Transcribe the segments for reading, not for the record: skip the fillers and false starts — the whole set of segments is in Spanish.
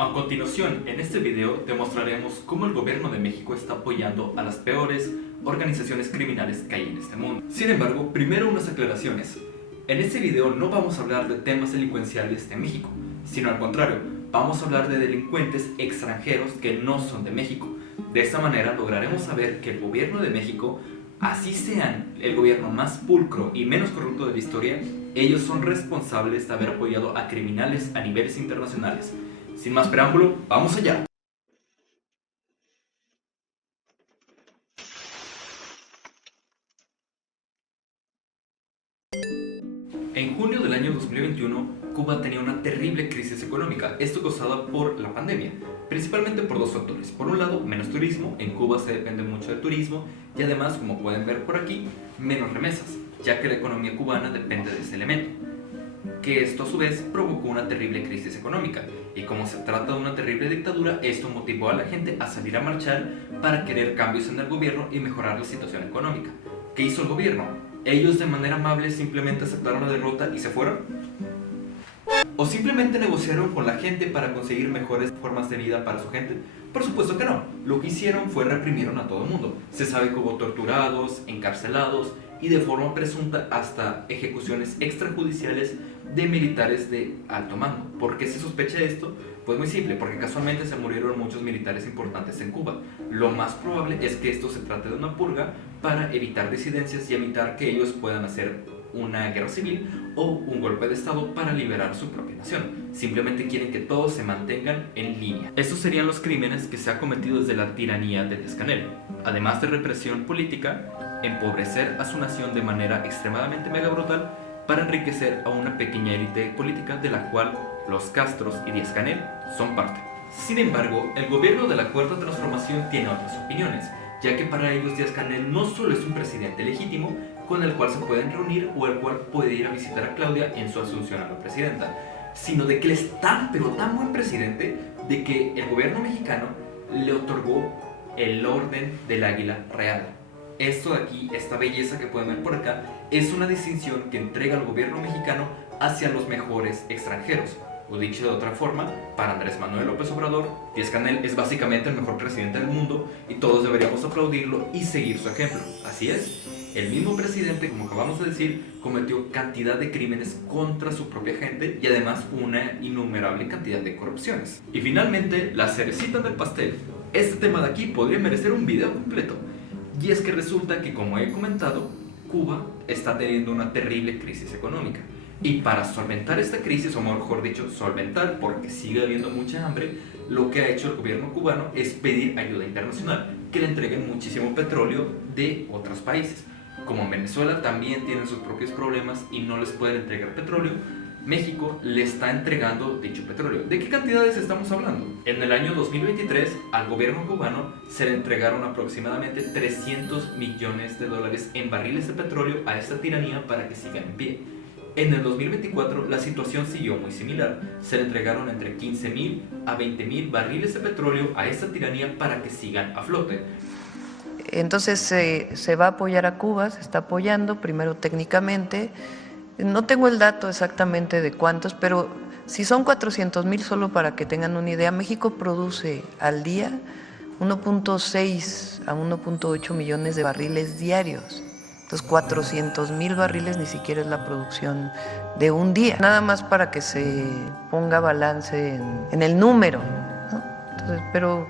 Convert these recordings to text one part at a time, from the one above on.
A continuación, en este video te mostraremos cómo el gobierno de México está apoyando a las peores organizaciones criminales que hay en este mundo. Sin embargo, primero unas aclaraciones. En este video no vamos a hablar de temas delincuenciales de México, sino al contrario, vamos a hablar de delincuentes extranjeros que no son de México. De esta manera lograremos saber que el gobierno de México, así sean el gobierno más pulcro y menos corrupto de la historia, ellos son responsables de haber apoyado a criminales a niveles internacionales. Sin más preámbulo, ¡vamos allá! En junio del año 2021, Cuba tenía una terrible crisis económica, esto causada por la pandemia, principalmente por dos factores. Por un lado, menos turismo, en Cuba se depende mucho del turismo, y además, como pueden ver por aquí, menos remesas, ya que la economía cubana depende de ese elemento. Que esto a su vez provocó una terrible crisis económica, y como se trata de una terrible dictadura, esto motivó a la gente a salir a marchar para querer cambios en el gobierno y mejorar la situación económica. ¿Qué hizo el gobierno? ¿Ellos de manera amable simplemente aceptaron la derrota y se fueron? ¿O simplemente negociaron con la gente para conseguir mejores formas de vida para su gente? Por supuesto que no. Lo que hicieron fue reprimieron a todo el mundo. Se sabe que hubo torturados, encarcelados y de forma presunta hasta ejecuciones extrajudiciales de militares de alto mando. ¿Por qué se sospecha esto? Pues muy simple, porque casualmente se murieron muchos militares importantes en Cuba. Lo más probable es que esto se trate de una purga para evitar disidencias y evitar que ellos puedan hacer una guerra civil o un golpe de estado para liberar su propia nación. Simplemente quieren que todos se mantengan en línea. Estos serían los crímenes que se ha cometido desde la tiranía de Díaz-Canel. Además de represión política, empobrecer a su nación de manera extremadamente mega brutal para enriquecer a una pequeña élite política de la cual los Castros y Díaz-Canel son parte. Sin embargo, el gobierno de la Cuarta Transformación tiene otras opiniones, ya que para ellos Díaz-Canel no solo es un presidente legítimo con el cual se pueden reunir o el cual puede ir a visitar a Claudia en su asunción a la presidenta, sino de que él es tan pero tan buen presidente de que el gobierno mexicano le otorgó el Orden del Águila Real. Esto de aquí, esta belleza que pueden ver por acá, es una distinción que entrega el gobierno mexicano hacia los mejores extranjeros. O dicho de otra forma, para Andrés Manuel López Obrador, Díaz-Canel es básicamente el mejor presidente del mundo y todos deberíamos aplaudirlo y seguir su ejemplo. Así es, el mismo presidente, como acabamos de decir, cometió cantidad de crímenes contra su propia gente y además una innumerable cantidad de corrupciones. Y finalmente, la cerecita del pastel. Este tema de aquí podría merecer un video completo. Y es que resulta que, como he comentado, Cuba está teniendo una terrible crisis económica. Y para solventar esta crisis, o mejor dicho, solventar porque sigue habiendo mucha hambre, lo que ha hecho el gobierno cubano es pedir ayuda internacional, que le entreguen muchísimo petróleo de otros países. Como en Venezuela también tienen sus propios problemas y no les pueden entregar petróleo, México le está entregando dicho petróleo. ¿De qué cantidades estamos hablando? En el año 2023, al gobierno cubano se le entregaron aproximadamente 300 millones de dólares en barriles de petróleo a esta tiranía para que sigan en pie. En el 2024 la situación siguió muy similar. Se le entregaron entre 15.000 a 20.000 barriles de petróleo a esta tiranía para que sigan a flote. Entonces se va a apoyar a Cuba, se está apoyando primero técnicamente. No tengo el dato exactamente de cuántos, pero si son 400,000, solo para que tengan una idea, México produce al día 1.6 a 1.8 millones de barriles diarios. Entonces 400,000 barriles ni siquiera es la producción de un día. Nada más para que se ponga balance en el número, ¿no? Entonces, pero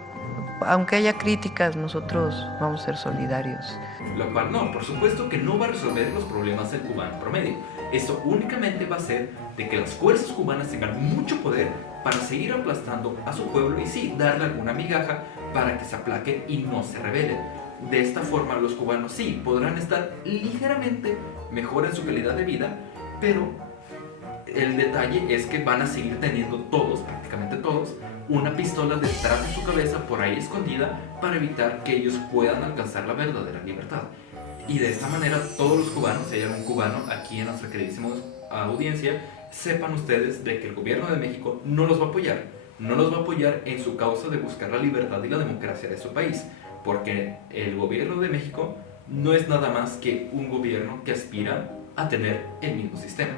aunque haya críticas, nosotros vamos a ser solidarios. Lo cual no, por supuesto que no va a resolver los problemas del cubano promedio. Esto únicamente va a hacer de que las fuerzas cubanas tengan mucho poder para seguir aplastando a su pueblo y sí, darle alguna migaja para que se aplaquen y no se rebelen. De esta forma los cubanos sí podrán estar ligeramente mejor en su calidad de vida, pero el detalle es que van a seguir teniendo todos, prácticamente todos, una pistola detrás de su cabeza por ahí escondida para evitar que ellos puedan alcanzar la verdadera libertad. Y de esta manera todos los cubanos, si hay algún cubano aquí en nuestra queridísima audiencia, sepan ustedes de que el gobierno de México no los va a apoyar. No los va a apoyar en su causa de buscar la libertad y la democracia de su país. Porque el gobierno de México no es nada más que un gobierno que aspira a tener el mismo sistema.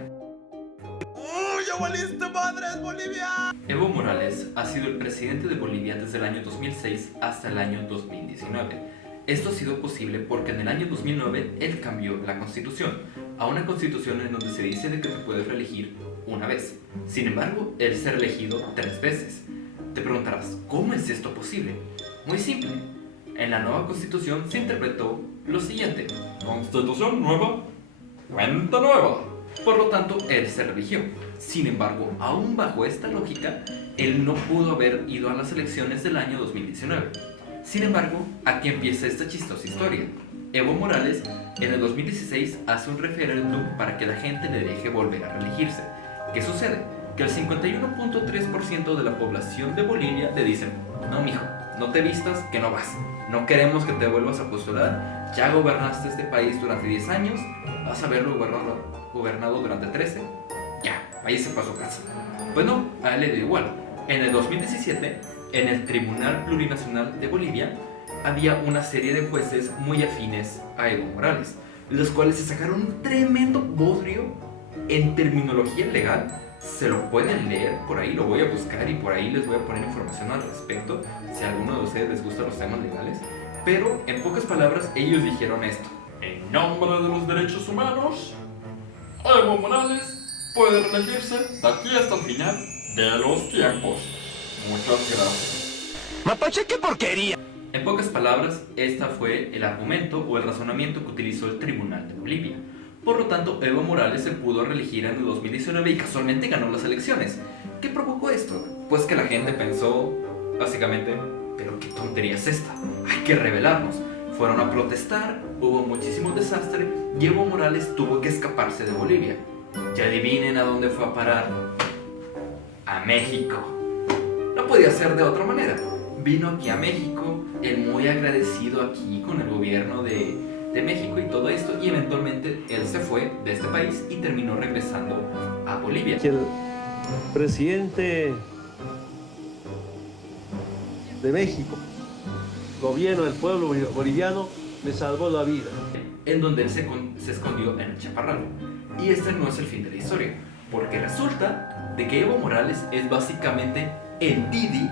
¡Oh, ya valiste madres, Bolivia! Evo Morales ha sido el presidente de Bolivia desde el año 2006 hasta el año 2019. Esto ha sido posible porque en el año 2009 él cambió la constitución a una constitución en donde se dice de que te puedes reelegir una vez. Sin embargo, él se ha reelegido 3 veces. Te preguntarás, ¿cómo es esto posible? Muy simple. En la nueva constitución se interpretó lo siguiente: constitución nueva, cuenta nueva. Por lo tanto, él se reeligió. Sin embargo, aún bajo esta lógica, él no pudo haber ido a las elecciones del año 2019. Sin embargo, aquí empieza esta chistosa historia. Evo Morales en el 2016 hace un referéndum para que la gente le deje volver a reelegirse. ¿Qué sucede? Que el 51.3% de la población de Bolivia le dicen: no, mijo, no te vistas, que no vas. No queremos que te vuelvas a postular. Ya gobernaste este país durante 10 años, vas a haberlo gobernado durante 13. Ya, váyase para su casa. Pues no, a él le da igual. En el 2017, en el Tribunal Plurinacional de Bolivia, había una serie de jueces muy afines a Evo Morales, los cuales se sacaron un tremendo bodrio en terminología legal. Se lo pueden leer por ahí, lo voy a buscar y por ahí les voy a poner información al respecto, si a alguno de ustedes les gustan los temas legales. Pero en pocas palabras, ellos dijeron esto: en nombre de los derechos humanos, Evo Morales puede reelegirse de aquí hasta el final de los tiempos. Muchas gracias. ¡Mapache, qué porquería! En pocas palabras, este fue el argumento o el razonamiento que utilizó el Tribunal de Bolivia. Por lo tanto, Evo Morales se pudo reelegir en el 2019 y casualmente ganó las elecciones. ¿Qué provocó esto? Pues que la gente pensó, básicamente, ¿pero qué tontería es esta? Hay que rebelarnos. Fueron a protestar, hubo muchísimo desastre y Evo Morales tuvo que escaparse de Bolivia. Y adivinen a dónde fue a parar. A México. No podía ser de otra manera. Vino aquí a México, él muy agradecido aquí con el gobierno de México y todo esto, y eventualmente él se fue de este país y terminó regresando a Bolivia. El presidente de México, gobierno del pueblo boliviano, me salvó la vida. En donde él se escondió en el Chaparral. Y este no es el fin de la historia, porque resulta de que Evo Morales es básicamente el Didi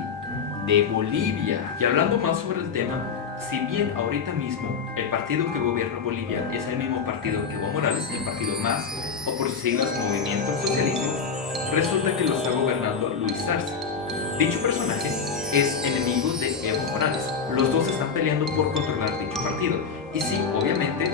de Bolivia. Y hablando más sobre el tema, si bien ahorita mismo el partido que gobierna Bolivia es el mismo partido que Evo Morales, el partido MAS, o por sus siglas Movimiento al Socialismo, resulta que lo está gobernando Luis Arce. Dicho personaje es enemigo de Evo Morales. Los dos están peleando por controlar dicho partido. Y sí, obviamente,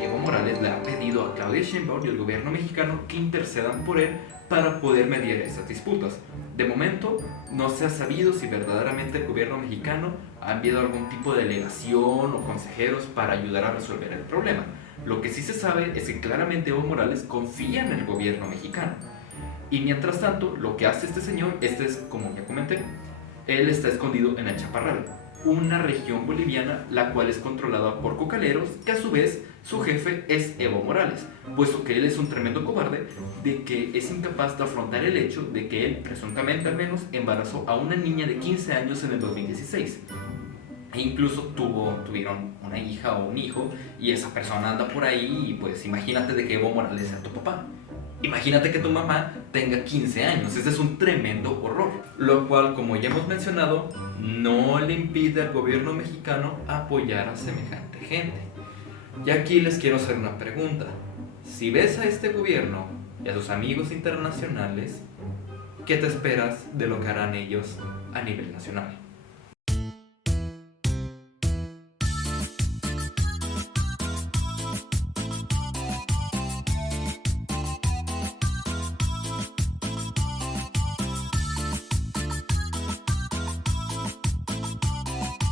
Evo Morales le ha pedido a Claudia Sheinbaum y al gobierno mexicano que intercedan por él para poder mediar esas disputas. De momento, no se ha sabido si verdaderamente el gobierno mexicano ha enviado algún tipo de delegación o consejeros para ayudar a resolver el problema. Lo que sí se sabe es que claramente Evo Morales confía en el gobierno mexicano. Y mientras tanto, lo que hace este señor, este es, como ya comenté, él está escondido en el Chaparral, una región boliviana la cual es controlada por cocaleros, que a su vez su jefe es Evo Morales, puesto que él es un tremendo cobarde de que es incapaz de afrontar el hecho de que él, presuntamente al menos, embarazó a una niña de 15 años en el 2016. E incluso tuvieron una hija o un hijo, y esa persona anda por ahí, y pues imagínate de que Evo Morales sea tu papá. Imagínate que tu mamá tenga 15 años, ese es un tremendo horror. Lo cual, como ya hemos mencionado, no le impide al gobierno mexicano apoyar a semejante gente. Y aquí les quiero hacer una pregunta. Si ves a este gobierno y a sus amigos internacionales, ¿qué te esperas de lo que harán ellos a nivel nacional?